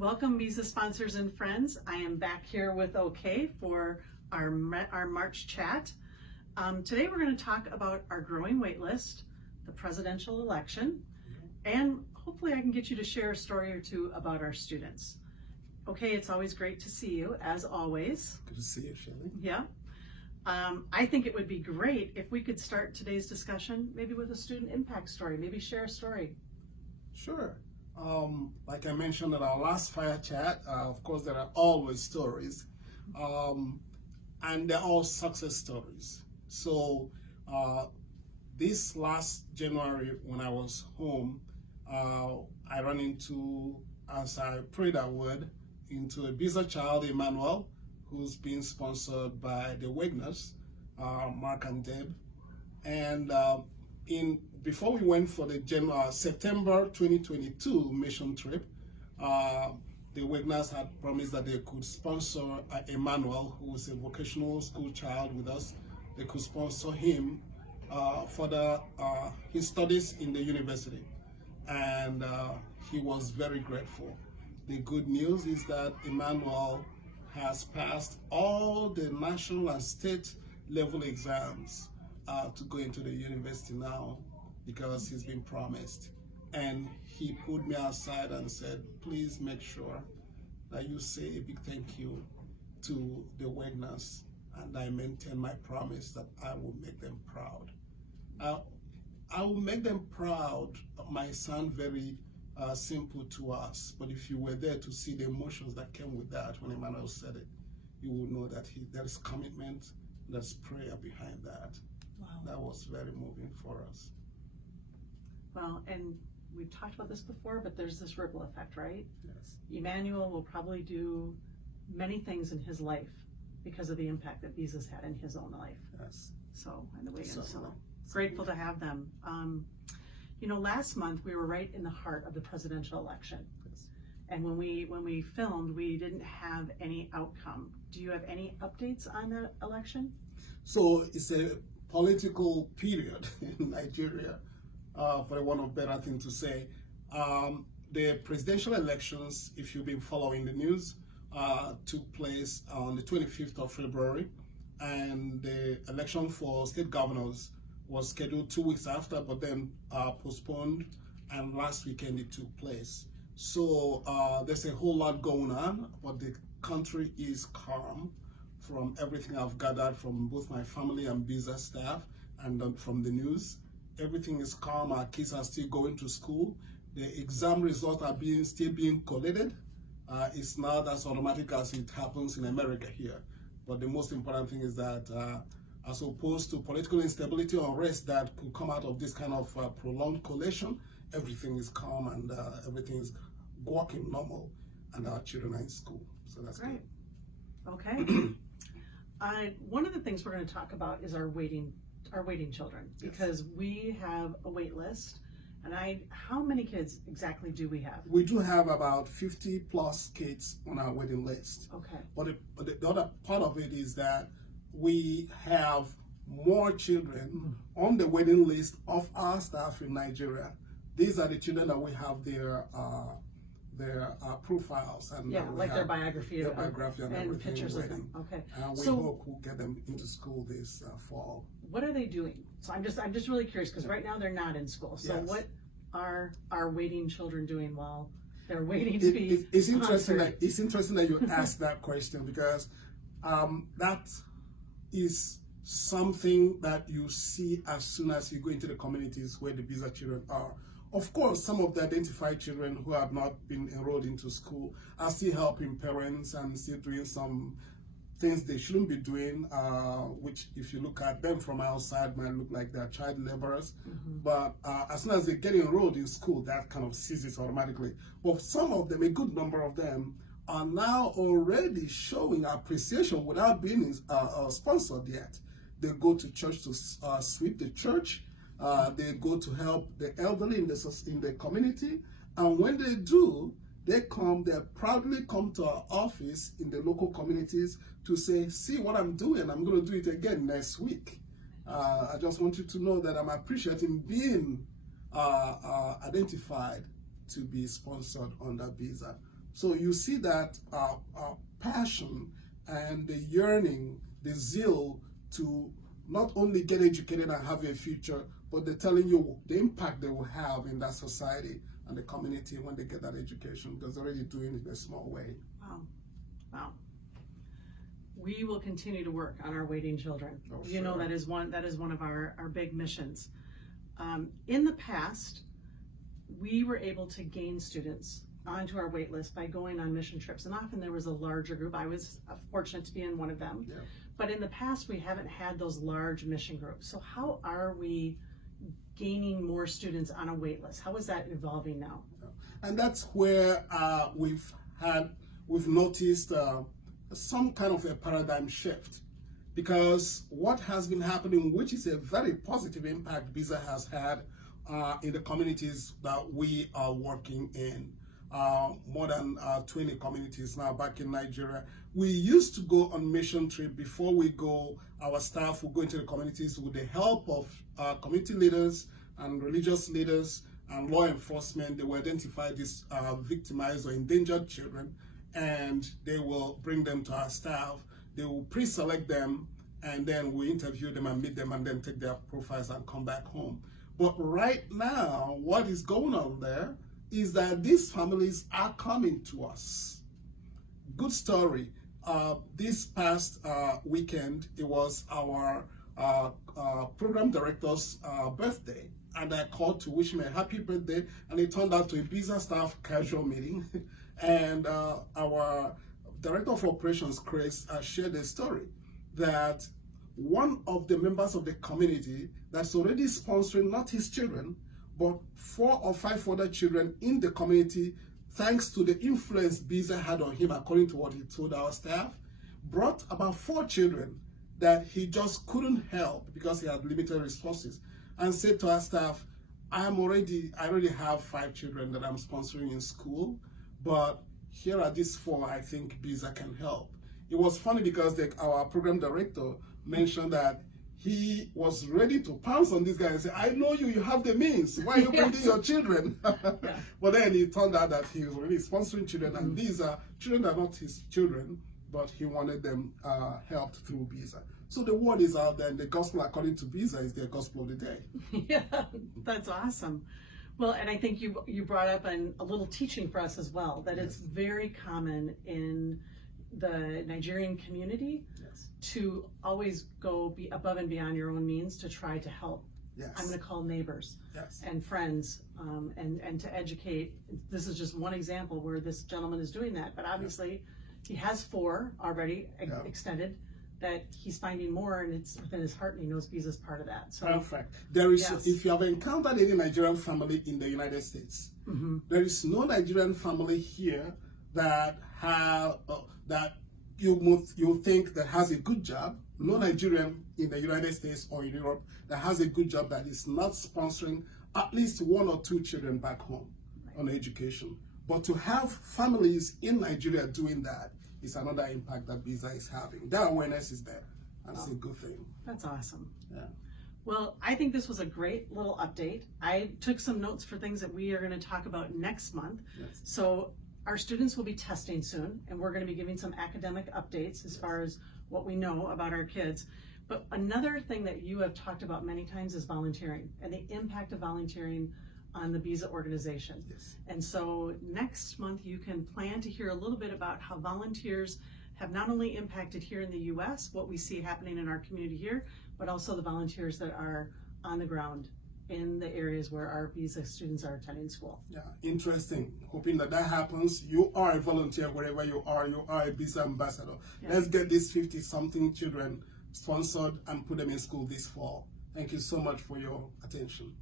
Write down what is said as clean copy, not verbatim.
Welcome, BIZAA sponsors and friends. I am back here with Okey for our March chat. Today we're going to talk about our growing wait list, the presidential election, and hopefully I can get you to share a story or two about our students. Okey, it's always great to see you, as always. Good to see you, Shelley. Yeah. I think it would be great if we could start today's discussion maybe with a student impact story, maybe share a story. Sure. Like I mentioned in our last fire chat, of course, there are always stories, and they're all success stories. So this last January when I was home, I ran into, as I prayed I would, into a BIZAA child, Emmanuel, who's being sponsored by the Wagners, Mark and Deb. And before we went for the September 2022 mission trip, the Wagners had promised that they could sponsor Emmanuel, who was a vocational school child with us. They could sponsor him for his studies in the university. And he was very grateful. The good news is that Emmanuel has passed all the national and state level exams to go into the university now, because he's been promised. And he pulled me aside and said, please make sure that you say a big thank you to the Wagners, and I maintain my promise that I will make them proud. I will make them proud might sound very simple to us, but if you were there to see the emotions that came with that when Emmanuel said it, you will know that there is commitment, there's prayer behind that. Wow. That was very moving for us. Well, and we've talked about this before, but there's this ripple effect, right? Yes. Emmanuel will probably do many things in his life because of the impact that BIZAA's had in his own life. Yes. So, and the Wiggins, Certainly. so grateful to have them. You know, last month we were right in the heart of the presidential election. Yes. And when we filmed, we didn't have any outcome. Do you have any updates on the election? So it's a political period in Nigeria, for one of better thing to say. The presidential elections, if you've been following the news, took place on the 25th of February, and the election for state governors was scheduled 2 weeks after, but then postponed, and last weekend it took place. So there's a whole lot going on, but the country is calm from everything I've gathered from both my family and BIZAA staff and from the news. Everything is calm. Our kids are still going to school. The exam results are still being collated. It's not as automatic as it happens in America here. But the most important thing is that as opposed to political instability or unrest that could come out of this kind of prolonged collation, everything is calm and everything is working normal, and our children are in school. So that's great. Good. Okay. One of the things we're going to talk about is our waiting children, because we have a wait list. And how many kids exactly do we have? We do have about 50 plus kids on our waiting list. Okay. But the other part of it is that we have more children on the waiting list of our staff in Nigeria. These are the children that we have their profiles and like their biography, and pictures waiting. of them. Okay. And we hope we'll get them into school this fall. What are they doing? So I'm just really curious, because right now they're not in school. So Yes. what are our waiting children doing while they're waiting to be it's interesting sponsored? it's interesting that you asked that question, because that is something that you see as soon as you go into the communities where the BIZAA children are. Of course, some of the identified children who have not been enrolled into school are still helping parents and still doing some things they shouldn't be doing, which if you look at them from outside might look like they're child laborers. But as soon as they get enrolled in school, that kind of ceases automatically. But some of them, a good number of them, are now already showing appreciation without being sponsored yet. They go to church to sweep the church. They go to help the elderly in the community. And when they do, they proudly come to our office in the local communities to say, see what I'm doing, I'm going to do it again next week. I just want you to know that I'm appreciating being identified to be sponsored under BIZAA. So you see that passion and the yearning, the zeal to not only get educated and have a future, but they're telling you the impact they will have in that society and the community when they get that education, because they're already doing it in a small way. Wow. Wow. We will continue to work on our waiting children. Oh, you know, sure. that is one of our big missions. In the past, we were able to gain students onto our wait list by going on mission trips, and often there was a larger group. I was fortunate to be in one of them. Yeah. But in the past, we haven't had those large mission groups. So how are we gaining more students on a wait list? How is that evolving now? And that's where we've noticed some kind of a paradigm shift, because what has been happening, which is a very positive impact BIZAA has had in the communities that we are working in, more than 20 communities now back in Nigeria. We used to go on mission trip. Before we go, our staff will go into the communities with the help of community leaders and religious leaders and law enforcement. They will identify these victimized or endangered children, and they will bring them to our staff. They will pre-select them, and then we interview them and meet them, and then take their profiles and come back home. But right now, what is going on there is that these families are coming to us. Good story. This past weekend, it was our program director's birthday, and I called to wish him a happy birthday, and it turned out to a BIZAA staff casual meeting. And our director of operations, Chris, shared a story that one of the members of the community that's already sponsoring not his children, but 4 or 5 other children in the community, thanks to the influence BIZAA had on him, according to what he told our staff, brought about 4 children that he just couldn't help because he had limited resources, and said to our staff, I already have 5 children that I'm sponsoring in school, but here are these 4 I think BIZAA can help. It was funny because our program director mentioned that he was ready to pounce on this guy and say, I know you have the means. Why are you bringing your children? Yeah. But then it turned out that he was already sponsoring children, and these are children that are not his children, but he wanted them helped through BIZAA. So the word is out there, and the gospel according to BIZAA is the gospel of the day. Yeah, that's awesome. Well, and I think you brought up a little teaching for us as well, that it's very common in the Nigerian community to always go above and beyond your own means to try to help. I'm going to call neighbors and friends and to educate. This is just one example where this gentleman is doing that, but obviously he has 4 already extended, that he's finding more, and it's within his heart, and he knows BIZAA is part of that. So perfect. There is, if you have encountered any Nigerian family in the United States, there is no Nigerian family here that you think that has a good job. No Nigerian in the United States or in Europe that has a good job that is not sponsoring at least 1 or 2 children back home on education. But to have families in Nigeria doing that is another impact that BIZAA is having. That awareness is there, and it's a good thing. That's awesome. Yeah. Well, I think this was a great little update. I took some notes for things that we are going to talk about next month. So our students will be testing soon, and we're going to be giving some academic updates as far as what we know about our kids. But another thing that you have talked about many times is volunteering and the impact of volunteering on the BIZAA organization. And so next month you can plan to hear a little bit about how volunteers have not only impacted here in the US, what we see happening in our community here, but also the volunteers that are on the ground in the areas where our BIZAA students are attending school. Yeah, interesting. Hoping that happens. You are a volunteer wherever you are a BIZAA ambassador. Let's get these 50-something children sponsored and put them in school this fall. Thank you so much for your attention.